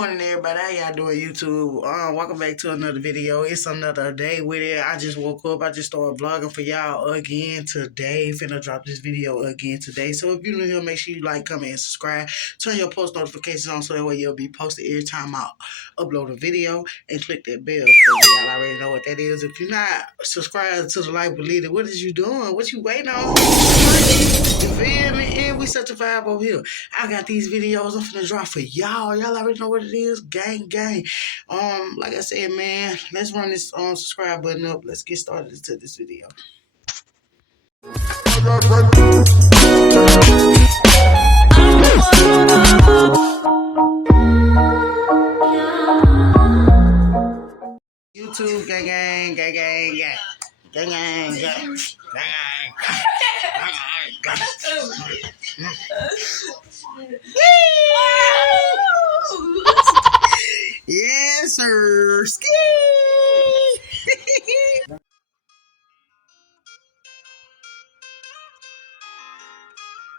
morning, everybody. How y'all doing, YouTube? Welcome back to another video. It's another day with it. I just woke up. I just started vlogging for y'all again today. Finna drop this video again today. So if you're new here, make sure you like, comment, and subscribe. Turn your post notifications on so that way you'll be posted every time I upload a video. And click that bell for me. Y'all already know what that is. If you're not subscribed to the Life Believe It, what is you doing? What you waiting on? You feel me? And we such a vibe over here. I got these videos I'm finna drop for y'all. Y'all already know what it is. Gang, gang. Like I said, man, let's run this subscribe button up. Let's get started into this video. YouTube, gang, gang, gang, gang, gang. Gang, gang, gang. Gang, gang. Yes, sir. Ski.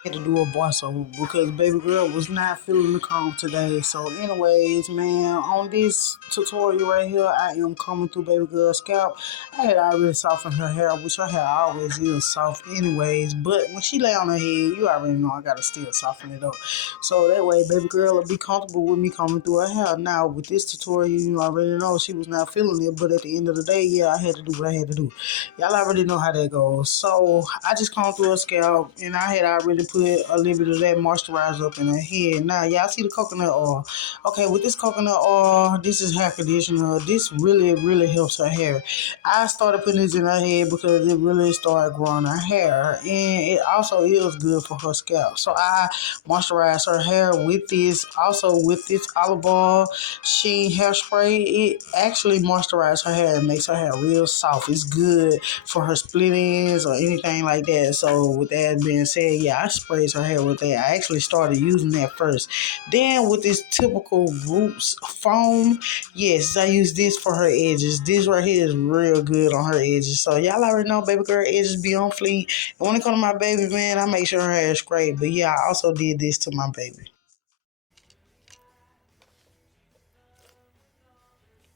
Had to do a voiceover because baby girl was not feeling the calm today. So anyways, man, on this tutorial right here, I am coming through baby girl's scalp. I had already softened her hair, which her hair always is soft anyways, but when she lay on her head, you already know I gotta still soften it up, so that way baby girl will be comfortable with me coming through her hair. Now with this tutorial, you already know she was not feeling it, but at the end of the day, yeah, I had to do what I had to do. Y'all already know how that goes. So I just combed through her scalp, and I had already put a little bit of that moisturizer up in her head. Now y'all see the coconut oil. Okay, with this coconut oil, this is hair conditioner. This really helps her hair. I started putting this in her head because it really started growing her hair, and it also is good for her scalp. So I moisturize her hair with this. Also with this olive oil sheen hairspray, it actually moisturizes her hair and makes her hair real soft. It's good for her split ends or anything like that. So with that being said, yeah, I sprays her hair with that. I actually started using that first. Then with this typical Roots foam, yes, I use this for her edges. This right here is real good on her edges. So y'all already know baby girl edges be on fleek. And when it comes to my baby, man, I make sure her hair is straight. But yeah, I also did this to my baby.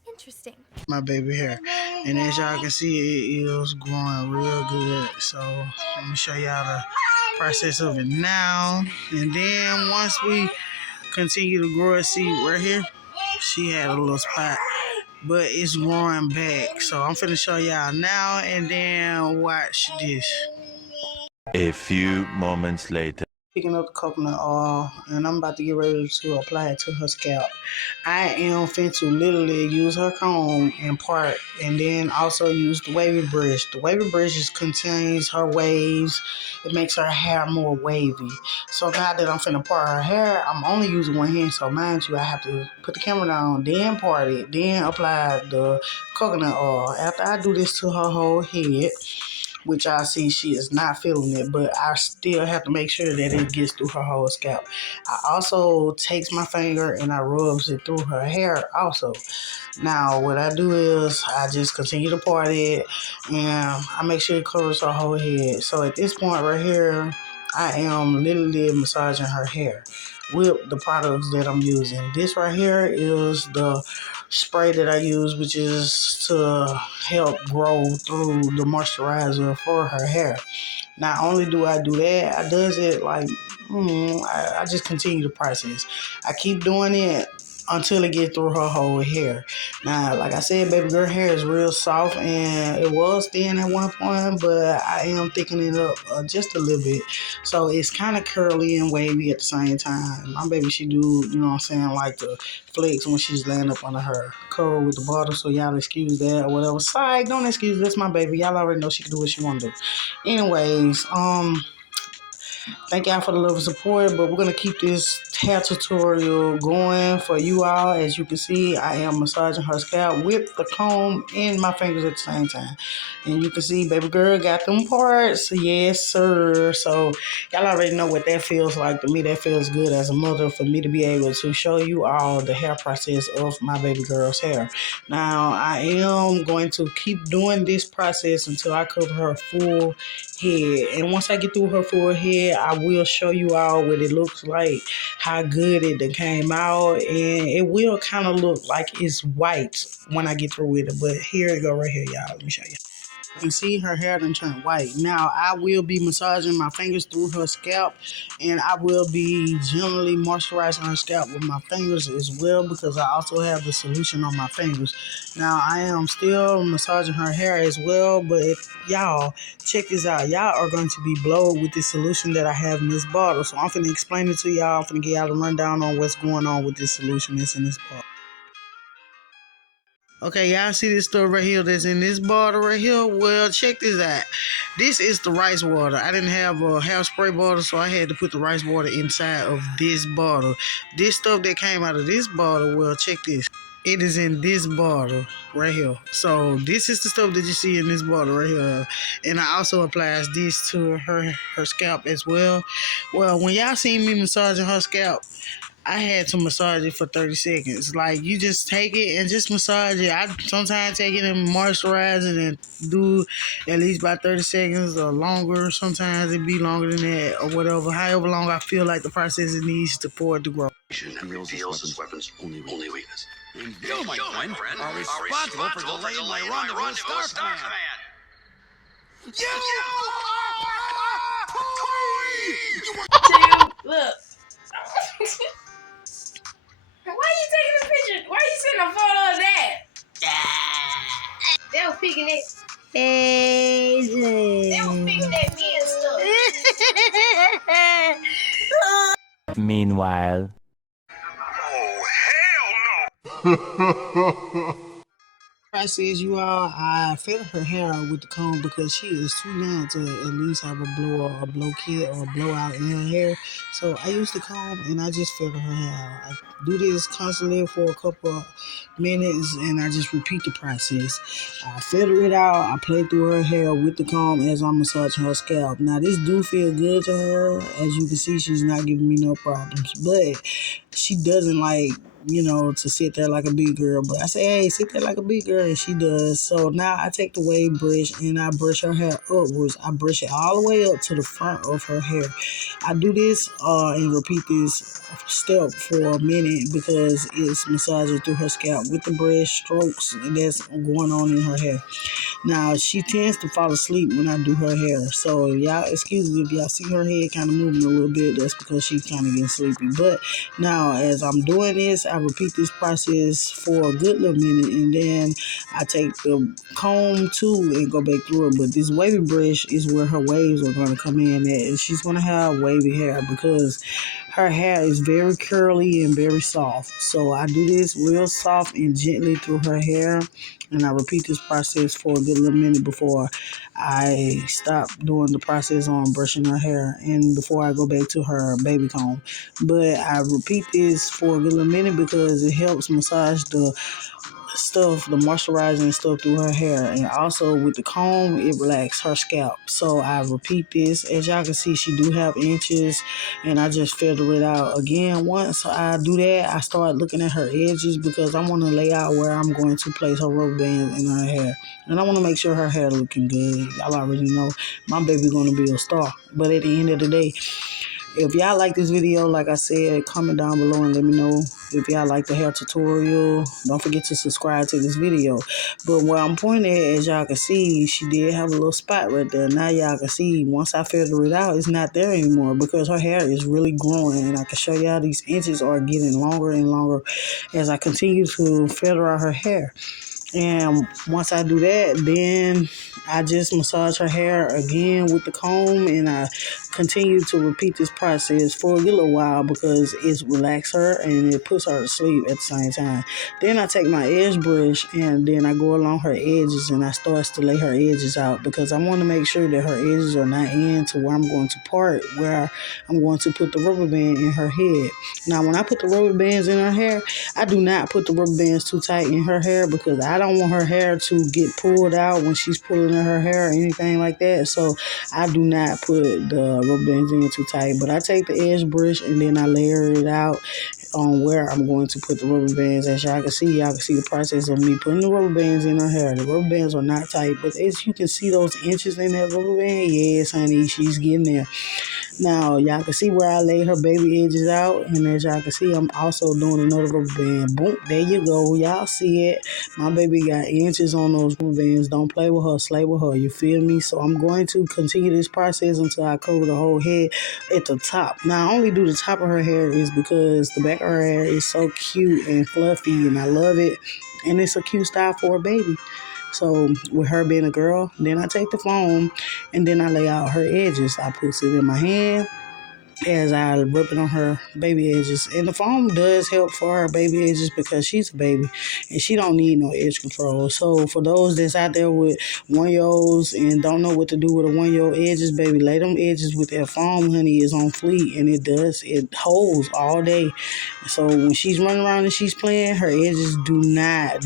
Interesting. My baby hair, and as y'all can see, it is growing real good. So let me show y'all the process of it now, and then once we continue to grow it, see right here, she had a little spot, but it's growing back. So I'm finna show y'all now, and then watch this. A few moments later. Picking up the coconut oil, and I'm about to get ready to apply it to her scalp. I am finna to literally use her comb in part, and then also use the wavy brush. The wavy brush just contains her waves. It makes her hair more wavy. So now that I'm finna part her hair, I'm only using one hand. So mind you, I have to put the camera down, then part it, then apply the coconut oil. After I do this to her whole head, which I see she is not feeling it, but I still have to make sure that it gets through her whole scalp. I also takes my finger and I rubs it through her hair also. Now what I do is I just continue to part it, and I make sure it covers her whole head. So at this point right here, I am literally massaging her hair with the products that I'm using. This right here is the spray that I use, which is to help grow through the moisturizer for her hair. Not only do I do that, I does it like, I just continue the process. I keep doing it until it gets through her whole hair. Now, like I said, baby girl hair is real soft, and it was thin at one point, but I am thickening it up just a little bit. So it's kind of curly and wavy at the same time. My baby, she do, you know what I'm saying, like the flex when she's laying up under her cover with the bottle. So y'all excuse that or whatever. Sorry, don't excuse. That's my baby. Y'all already know she can do what she want to do. Anyways, thank y'all for the love and support, but we're going to keep this hair tutorial going for you all. As you can see, I am massaging her scalp with the comb and my fingers at the same time. And you can see baby girl got them parts. Yes, sir. So y'all already know what that feels like. To me, that feels good as a mother for me to be able to show you all the hair process of my baby girl's hair. Now, I am going to keep doing this process until I cover her full head. And once I get through her full head, I will show you all what it looks like, how good it done came out, and it will kind of look like it's white when I get through with it. But here it go right here, y'all. Let me show you. You can see her hair done turned white. Now I will be massaging my fingers through her scalp, and I will be gently moisturizing her scalp with my fingers as well, because I also have the solution on my fingers. Now I am still massaging her hair as well, but y'all check this out. Y'all are going to be blowed with this solution that I have in this bottle. So I'm finna explain it to y'all. I'm finna give y'all a rundown on what's going on with this solution that's in this bottle. Okay, y'all see this stuff right here that's in this bottle right here? Well, check this out. This is the rice water. I didn't have a hairspray bottle, so I had to put the rice water inside of this bottle. This stuff that came out of this bottle, well, check this. It is in this bottle right here. So this is the stuff that you see in this bottle right here. And I also applies this to her scalp as well. Well, when y'all seen me massaging her scalp, I had to massage it for 30 seconds. Like, you just take it and just massage it. I sometimes take it and moisturize it and do at least about 30 seconds or longer. Sometimes it be longer than that or whatever. However long I feel like the process it needs for it to grow. And reveals his weapon's only weakness. And you, my friend, are responsible for delaying my rendezvous with Star Command. You Look. Why are you taking a picture? Why are you sending a photo of that? They were picking it. They were picking at me and stuff. Meanwhile. Process, you all, I fed her hair with the comb because she is too young to at least have a blow or a blow kit or a blowout in her hair. So I use the comb and I just fed her hair. I do this constantly for a couple of minutes and I just repeat the process. I filter it out, I play through her hair with the comb as I'm massaging her scalp. Now this do feel good to her. As you can see, she's not giving me no problems, but she doesn't like, to sit there like a big girl. But I say, hey, sit there like a big girl, and she does. So now I take the wave brush and I brush her hair upwards. I brush it all the way up to the front of her hair. I do this and repeat this step for a minute because it's massaging through her scalp with the brush strokes that's going on in her hair. Now, she tends to fall asleep when I do her hair. So, y'all, excuse me if y'all see her head kind of moving a little bit. That's because she's kind of getting sleepy. But now, as I'm doing this, I repeat this process for a good little minute. And then I take the comb, too, and go back through it. But this wavy brush is where her waves are going to come in at. And she's going to have wavy hair because her hair is very curly and very soft. So I do this real soft and gently through her hair. And I repeat this process for a good little minute before I stop doing the process on brushing her hair and before I go back to her baby comb. But I repeat this for a good little minute because it helps massage the moisturizing stuff through her hair, and also with the comb it relaxes her scalp. So I repeat this. As y'all can see, she do have inches, and I just filter it out again. Once I do that, I start looking at her edges because I want to lay out where I'm going to place her rubber bands in her hair, and I want to make sure her hair looking good. Y'all already know my baby gonna be a star. But at the end of the day, if y'all like this video, like I said, comment down below and let me know if y'all like the hair tutorial. Don't forget to subscribe to this video. But where I'm pointing at, as y'all can see, she did have a little spot right there. Now y'all can see, once I filter it out, it's not there anymore because her hair is really growing. And I can show y'all these inches are getting longer and longer as I continue to filter out her hair. And once I do that, then I just massage her hair again with the comb, and I continue to repeat this process for a good little while because it relaxes her and it puts her to sleep at the same time. Then I take my edge brush and then I go along her edges and I start to lay her edges out because I want to make sure that her edges are not in to where I'm going to part, where I'm going to put the rubber band in her head. Now, when I put the rubber bands in her hair, I do not put the rubber bands too tight in her hair because I don't want her hair to get pulled out when she's pulling in her hair or anything like that. So I do not put the rubber bands in too tight. But I take the edge brush and then I layer it out on where I'm going to put the rubber bands. As y'all can see the process of me putting the rubber bands in her hair. The rubber bands are not tight, but as you can see those inches in that rubber band, yes, honey, she's getting there. Now, y'all can see where I lay her baby edges out. And as y'all can see, I'm also doing another rubber band. Boom, there you go. Y'all see it. My baby got inches on those rubber bands. Don't play with her, slay with her. You feel me? So I'm going to continue this process until I cover the whole head at the top. Now, I only do the top of her hair is because the back of her hair is so cute and fluffy, and I love it. And it's a cute style for a baby. So with her being a girl, then I take the foam and then I lay out her edges. I put it in my hand as I rub it on her baby edges. And the foam does help for her baby edges because she's a baby and she don't need no edge control. So for those that's out there with 1-year-olds and don't know what to do with a 1-year-old edges, baby, lay them edges with that foam, honey, is on fleek, and it holds all day. So when she's running around and she's playing, her edges do not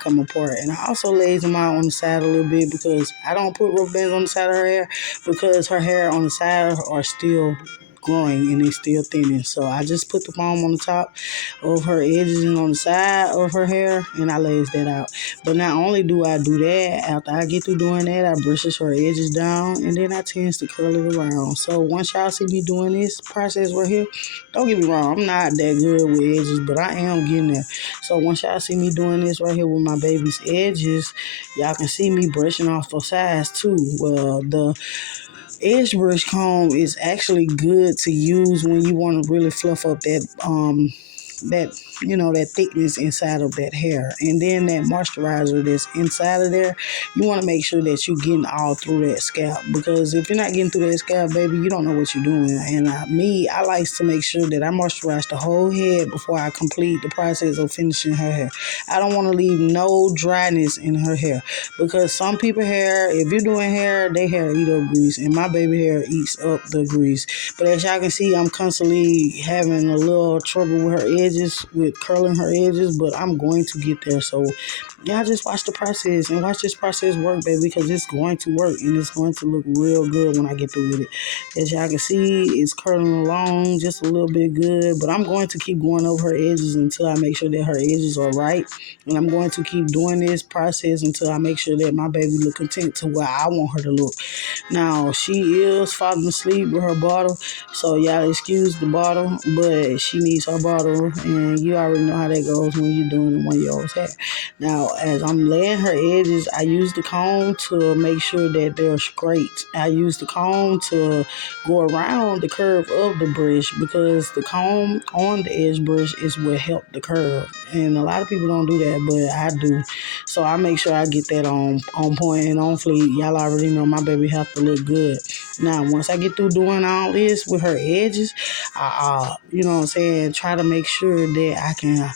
come apart. And I also lays them out on the side a little bit because I don't put rubber bands on the side of her hair because her hair on the side are still growing and it's still thinning. So I just put the foam on the top of her edges and on the side of her hair, and I lays that out. But not only do I do that, after I get through doing that, I brushes her edges down and then I tends to curl it around. So once y'all see me doing this process right here, don't get me wrong, I'm not that good with edges, but I am getting there. So once y'all see me doing this right here with my baby's edges, y'all can see me brushing off the sides too. Well, the edge brush comb is actually good to use when you want to really fluff up that that thickness inside of that hair. And then that moisturizer that's inside of there, you want to make sure that you're getting all through that scalp, because if you're not getting through that scalp, baby, you don't know what you're doing. And I like to make sure that I moisturize the whole head before I complete the process of finishing her hair. I don't want to leave no dryness in her hair, because some people hair, if you're doing hair, they hair eat up grease, and my baby hair eats up the grease. But as y'all can see, I'm constantly having a little trouble with her edges, with curling her edges, but I'm going to get there. So y'all just watch the process and watch this process work, baby, because it's going to work and it's going to look real good when I get through with it. As y'all can see, it's curling along just a little bit good, but I'm going to keep going over her edges until I make sure that her edges are right. And I'm going to keep doing this process until I make sure that my baby look content to where I want her to look. Now, she is falling asleep with her bottle, so y'all excuse the bottle, but she needs her bottle, and you already know how that goes when you're doing the 1-year-old's hair. Now, as I'm laying her edges, I use the comb to make sure that they're straight. I use the comb to go around the curve of the brush, because the comb on the edge brush is what helps the curve. And a lot of people don't do that, but I do. So I make sure I get that on point and on fleek. Y'all already know my baby have to look good. Now, once I get through doing all this with her edges, I try to make sure that I can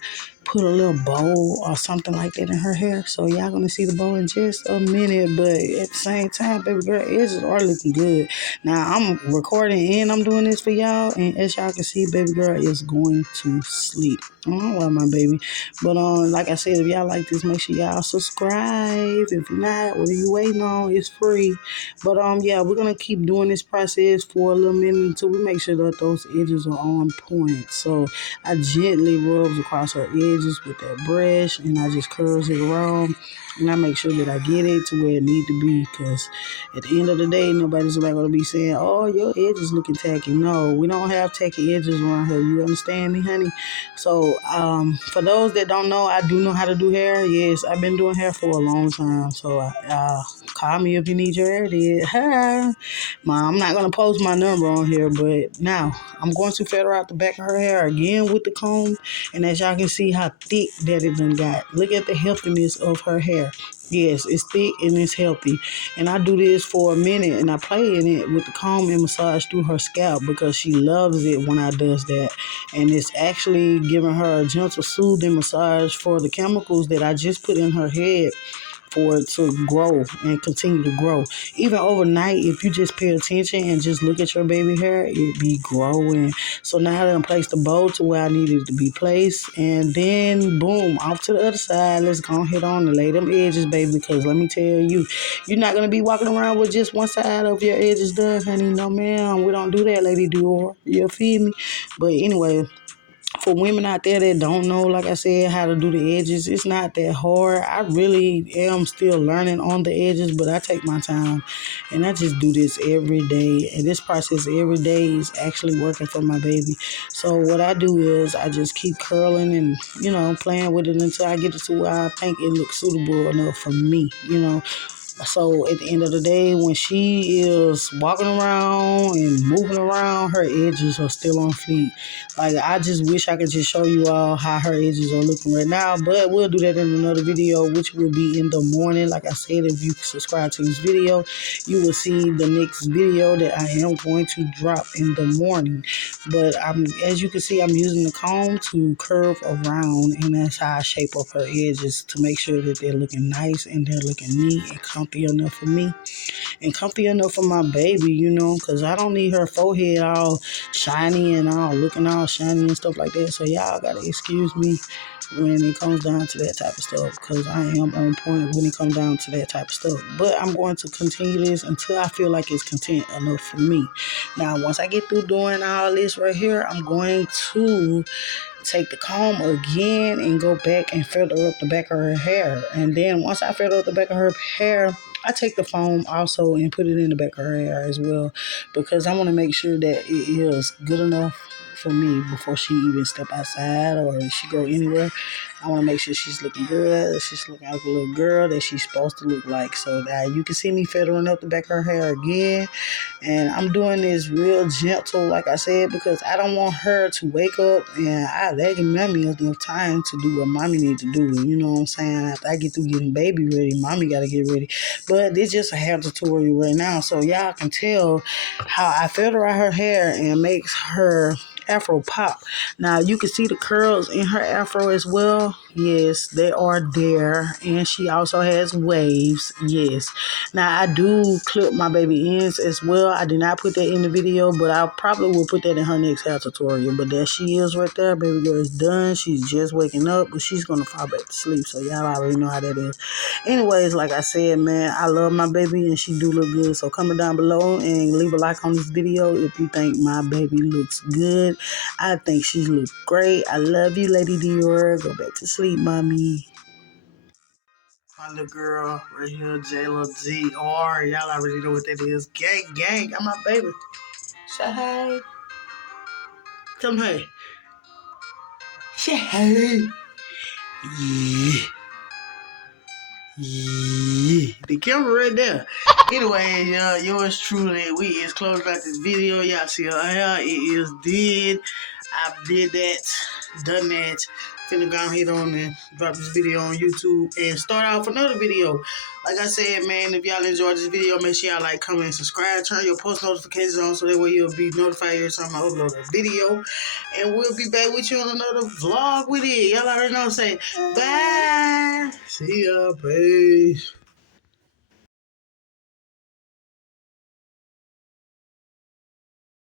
put a little bow or something like that in her hair. So y'all gonna see the bow in just a minute, but at the same time, baby girl edges are looking good. Now I'm recording and I'm doing this for y'all, and as y'all can see, baby girl is going to sleep. I love my baby. But like I said, if y'all like this, make sure y'all subscribe. If you're not, what are you waiting on? It's free. But yeah, we're gonna keep doing this process for a little minute until we make sure that those edges are on point. So I gently rubs across her edges with that brush, and I just curls it around, and I make sure that I get it to where it need to be, because at the end of the day, nobody's not going to be saying, oh, your edges looking tacky. No, we don't have tacky edges around here. You understand me, honey? So for those that don't know, I do know how to do hair. Yes, I've been doing hair for a long time. So call me if you need your hair did. I'm not going to post my number on here, but now I'm going to feather out the back of her hair again with the comb. And as y'all can see how thick that it done got. Look at the healthiness of her hair. Yes, it's thick and it's healthy. And I do this for a minute, and I play in it with the comb and massage through her scalp, because she loves it when I does that. And it's actually giving her a gentle soothing massage for the chemicals that I just put in her head, for it to grow and continue to grow. Even overnight, if you just pay attention and just look at your baby hair, it be growing. So now I done placed the bow to where I needed it to be placed, and then boom, off to the other side. Let's go ahead on and lay them edges, baby, because let me tell you, you're not going to be walking around with just one side of your edges done, honey. No, ma'am, we don't do that, Lady Dior. You feel me? But anyway, For women out there that don't know, like I said, how to do the edges, it's not that hard. I really am still learning on the edges, but I take my time and I just do this every day. And this process every day is actually working for my baby. So what I do is I just keep curling and, playing with it until I get it to where I think it looks suitable enough for me. So at the end of the day, when she is walking around and moving around, her edges are still on fleek. Like, I just wish I could just show you all how her edges are looking right now, but we'll do that in another video, which will be in the morning. Like I said, if you subscribe to this video, you will see the next video that I am going to drop in the morning. But as you can see, I'm using the comb to curve around, and that's how I shape up her edges to make sure that they're looking nice and they're looking neat and comfy enough for me and comfy enough for my baby, because I don't need her forehead all shiny and all looking all shiny and stuff like that. So y'all gotta excuse me when it comes down to that type of stuff, because I am on point when it comes down to that type of stuff. But I'm going to continue this until I feel like it's content enough for me. Now, once I get through doing all this right here, I'm going to take the comb again and go back and feather up the back of her hair. And then once I feather up the back of her hair, I take the foam also and put it in the back of her hair as well, because I want to make sure that it is good enough for me before she even step outside or she go anywhere. I want to make sure she's looking good, that she's looking like a little girl that she's supposed to look like. So that you can see me feathering up the back of her hair again. And I'm doing this real gentle, like I said, because I don't want her to wake up and I lagging mommy enough time to do what mommy needs to do. You know what I'm saying? After I get through getting baby ready, mommy got to get ready. But it's just a hair tutorial right now, so y'all can tell how I feather out her hair and makes her afro pop. Now you can see the curls in her afro as well. Yes, they are there. And she also has waves. Yes. Now I do clip my baby ends as well. I did not put that in the video, but I probably will put that in her next hair tutorial. But there she is right there. Baby girl is done. She's just waking up, but she's gonna fall back to sleep. So y'all already know how that is. Anyways, like I said, man, I love my baby and she do look good. So comment down below and leave a like on this video if you think my baby looks good. I think she looks great. I love you, Lady Dior. Go back to sleep, mommy. My little girl right here, JLZR. Y'all already know what that is. Gang, gang. I'm my baby. Say hey. Tell them hey. Say hey. Yeah. Yeah, the camera right there. Anyway, yours truly, we is closing out this video. Y'all see her hair, it is did. I did that, done that. Finna go ahead on and drop this video on YouTube and start off another video. Like I said, man, if y'all enjoyed this video, make sure y'all like, comment, and subscribe. Turn your post notifications on so that way you'll be notified every time I upload a video. And we'll be back with you on another vlog with it. Y'all already know, say bye. See ya, peace.